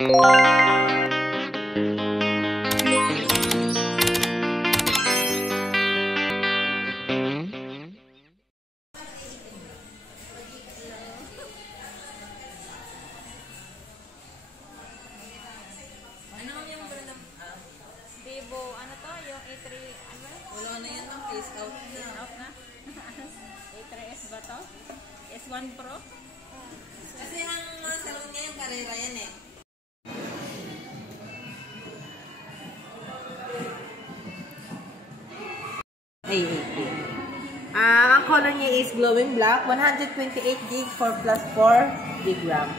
Vivo, ano to? Yung A3, ano? Wala na yan ang face out na. Out na? A3S ba to? S1 Pro? Kasi ang mga salon niya yung karera yan eh. Ay, ang color niya is glowing black. 128 gig 4 plus 4 gig RAM.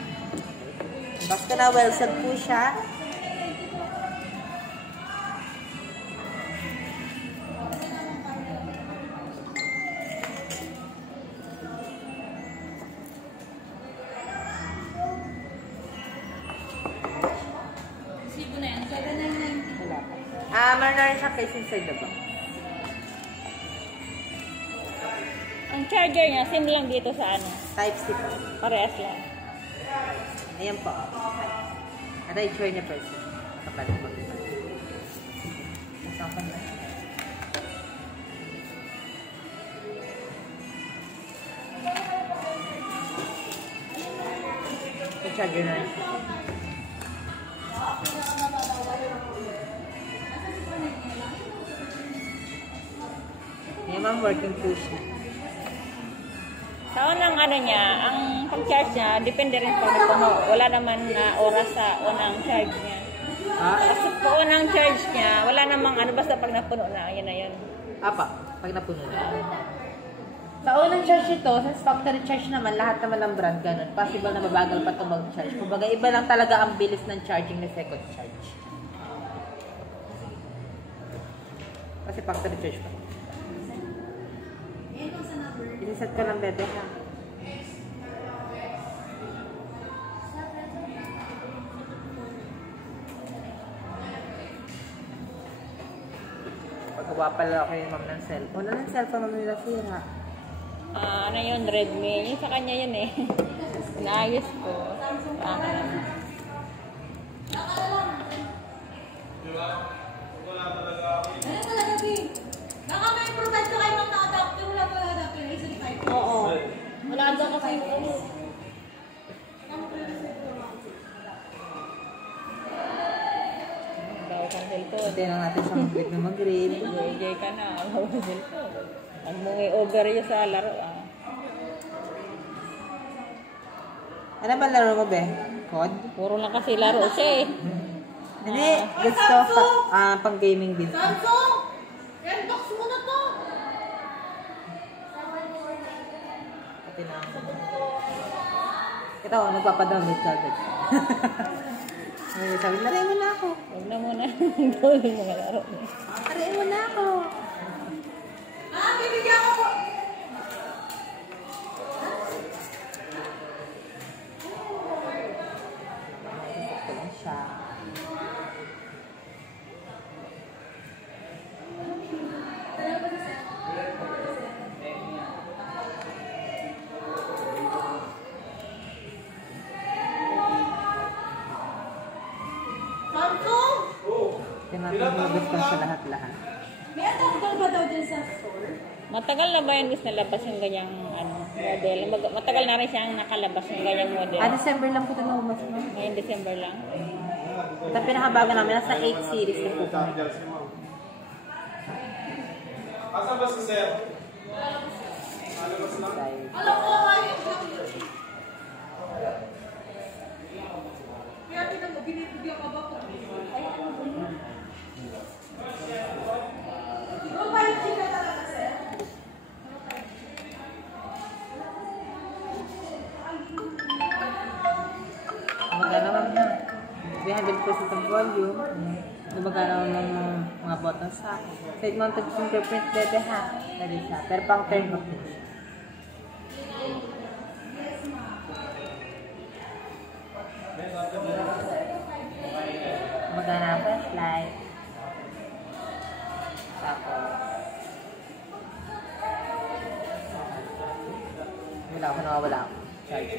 Basta na well set po siya. Meron na rin siya case inside the box. Ang charger niya, same lang dito sa ano? Type-C po. Parehas lang. Ayan po. At ay try na person. Kapalit mo. Masang pa na. Yung charger na rin. Ayan ma'am, working po siya. Sa unang ano niya, ang pag-charge niya, depende rin kung wala naman na oras sa unang charge niya. Kasi po unang charge niya, wala namang ano, basta pag napuno na, yun na yun. Apa, pag napuno na. Sa unang charge ito, sa factory charge naman, lahat naman ng brand ganun. Possible na mabagal pa ito mag-charge. Kumbaga, iba lang talaga ang bilis ng charging na second charge. Kasi factory charge pa. Iniset ko lang, bebe, ha? Pagkawa pala ako yung ma'am ng cellphone. Ano ng cellphone ma'am nila sira? Ano yun, Redmi. Yung sa kanya yun eh. Inaayos ko. Ano naman. Baka may provide ko kayo ng adapter. Wala pa adapter. Oo. Wala daw kasi yung Bawa kang cellphone. Hindi lang natin siya mag-grade na mag-grade. Gay ka na. Bawa kang cellphone. Ang mga over yun sa laro ah. Ano ba laro mo, be? COD? Puro lang kasi laro siya eh. Hindi. Gusto pang gaming din. Samsung! Redbox mo na to! Pati na ako. Ito, nagpapadownload ka agad. Sabi, laruin mo na ako. Huwag na muna. Gawin yung mga laro. Laruin mo na ako. Bibigyan ko po! Sakto lang siya. Samsung! Tinatulog ko sa lahat-lahat. May adapter ba daw din sa store? Matagal na ba yun gusto nalabas yung ganyang ano, model? Matagal na rin siyang nakalabas yung ganyang model. December lang po ito naubas mo. Ngayon December lang. Ito pinakabago namin. Nasa 8 series na po kami. Asan ba si Sir? Alam ko, kaya kaya tinang binibigyan ka ba ko? Ay, ano ba yun? Ikaw ba yung chika talaga, sir? Magana lang na. 300% ang volume. Magana lang ng mga buttons sa side mounted fingerprint, bebe, ha? Dali siya. Pero pang turn off din siya. Magana ang flashlight. Tapos wala ako. Charge.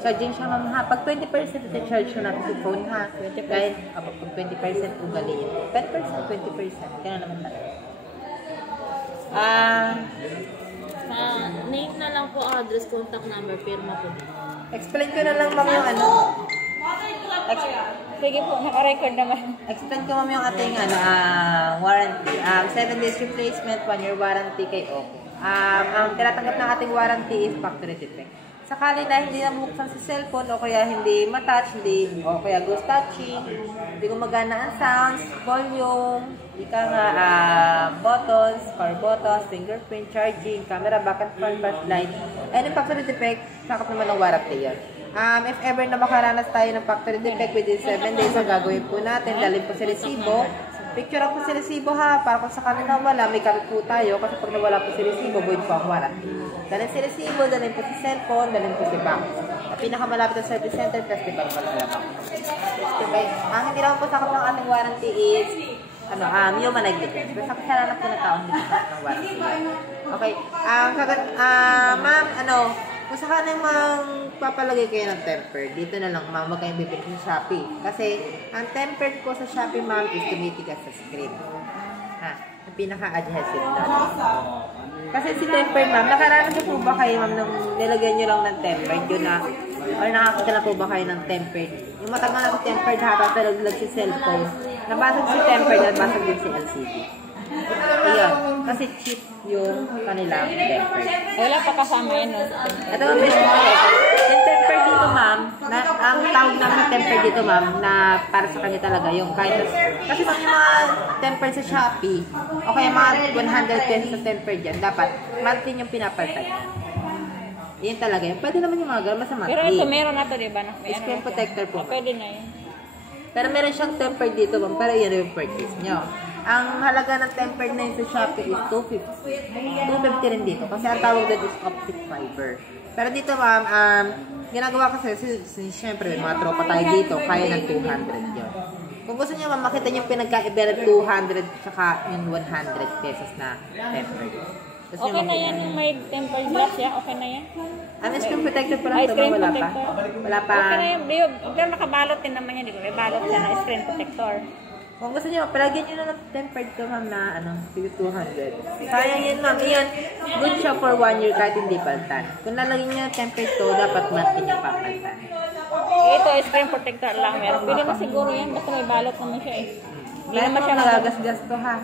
Charging siya ma'am ha. Pag 20% ita-charge ko natin sa phone ha. 20%. Dahil pag 20% ugaliin. 10%, 20%. Kaya naman talaga. Name na lang po, address, contact number, firma po. Explain ko na lang ma'am yung ano. Sige po, naka-record naman. Explain ko ma'am yung ating warranty. 7 days replacement, 1 year warranty kay Oppo. Ang tinatanggap ng ating warranty is factory defect. Sakali na hindi nabuksan sa cellphone o kaya hindi matouch, o kaya ghost touching, hindi gumagana ang sounds, volume, ika nga, buttons, power buttons, fingerprint, charging, camera, back and front, flashlight, any factory defect, sakap naman ng warranty yan. If ever na makaranas tayo ng factory defect within 7 days, ang gagawin po natin, dalhin po sa resibo. Picture po sa resibo ha, para kung sakali na wala, may kapit po tayo, kasi pag nawala po sa resibo, void po ang warranty. Dalhin sa resibo, dalhin po sa cellphone, dalhin po sa bank. At pinakamalapit ang service center, festival pa lang ako. Ang hindi naman po sakap ng ating warranty is, human negligence. Basta kasalanan po na taong hindi sakap ng warranty. Okay, ma'am, kung sakaling magpapalagay kayo ng tempered, dito na lang, ma'am, wag kayong bibili sa Shopee. Kasi, ang tempered ko sa Shopee, ma'am, is tumitigas sa screen. Ang pinaka-adhesive na. Kasi si tempered, ma'am, nakaranas na po ba kayo, ma'am, nung nilagyan nyo lang ng tempered, yun na, or nakakita na po ba kayo ng tempered? Yung matagal na si tempered ha, tapos nalaglag si cellphone, nabasag si tempered, nabasag din si LCD. Ayun, kasi cheap yung kanilang tempered. Wala pa kasama yun, no? Ito ang best mo yung tempered dito, ma'am, ang tawag namin sa tempered dito, ma'am, na para sa kanya talaga, yung kahit, kasi pag yung mga tempered sa Shopee, o kaya mga 100 pesos sa tempered dyan, dapat monthly yung pinapaltay. Yun talaga yun. Pwede naman yung mga gano'n, basta monthly. Pero ito, meron na ito, diba? Screen protector po. Pwede na yun. Pero meron siyang tempered dito, ma'am, pero yun yung purchase nyo. Ang halaga ng tempered na yun sa Shopee is 250. 250 rin dito. Kasi ang tawag doon is optic fiber. Pero dito, ma'am, ginagawa kasi, siyempre, mga tropa tayo dito, kaya ng 200 yun. Kung gusto niyo, ma'am, makita niyo yung pinagkaiba ng 200 tsaka yung 100 pesos na tempered. Okay na yan, yung may tempered glass yan, okay na yan. Ano, screen protector pa lang ito, Screen wala pa? protector. Wala pa. Okay na yan, pero nakabalot din naman yan, di ba? May balot siya na screen protector. Kung gusto niyo, palagyan niyo na ng tempered to, ma'am, na 200. Sayang yun, ma'am. Iyan, good siya for 1 year kahit hindi paltan. Kung lalagyan niyo ng tempered to, dapat monthly niyo papaltan. Ito, screen protector lang meron. Pwede na siguro yan, basta may balot naman siya eh. Hindi Kahit naman siya nagagasgas to, ha?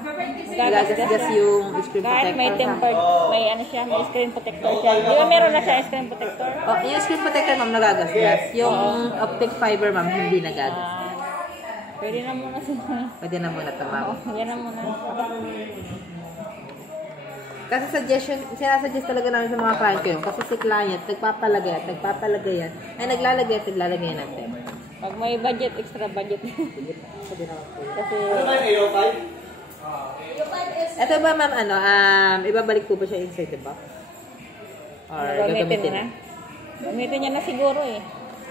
Nagagasgas yung screen protector, kahit may tempered, may ano siya, may screen protector siya. Di ba meron na siya screen protector? Oh, yung screen protector, ma'am, nagagasgas. Yung optic fiber, ma'am, hindi nagagasgas. Pwede na muna siya. Pwede na muna ito, ma'am. Yan na muna. Kasi sinasuggest talaga namin sa mga client ko yun. Kasi si client, nagpapalagay yan. Ay, naglalagay ng tempered. Pag may budget, extra budget. Kasi, ito ba, ma'am, ibabalik po ba siya inside the box? Or gagamitin na? Gamitin niya na siguro eh.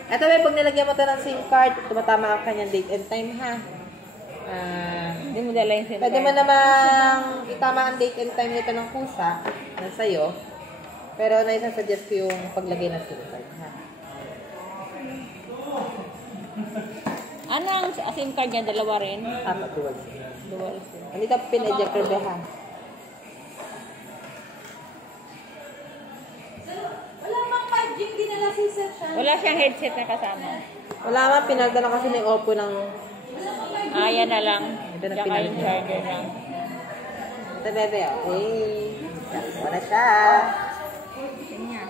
Ito ba, pag nilagyan mo ito ng SIM card, tumatama ang kanyang date and time, ha? Hindi mo dala yung SIM Pwede mo card. namang itama ang date and time nito ng kusa na sa'yo. Pero naisasuggest ko yung paglagay ng SIM card, ha? Ano ang SIM card niya? Dalawa rin? Apat, dual. Dual SIM. Andito pin-ejector ba, ha? Wala mang 5G, di na lang si Sir siya. Wala siyang headset na kasama. Wala man, pinalda na kasi ng Oppo ng... Yan na lang. Ito na Tsaka pinalda. yung charger lang. Ito, bebe, okay. Wala siya. Yan.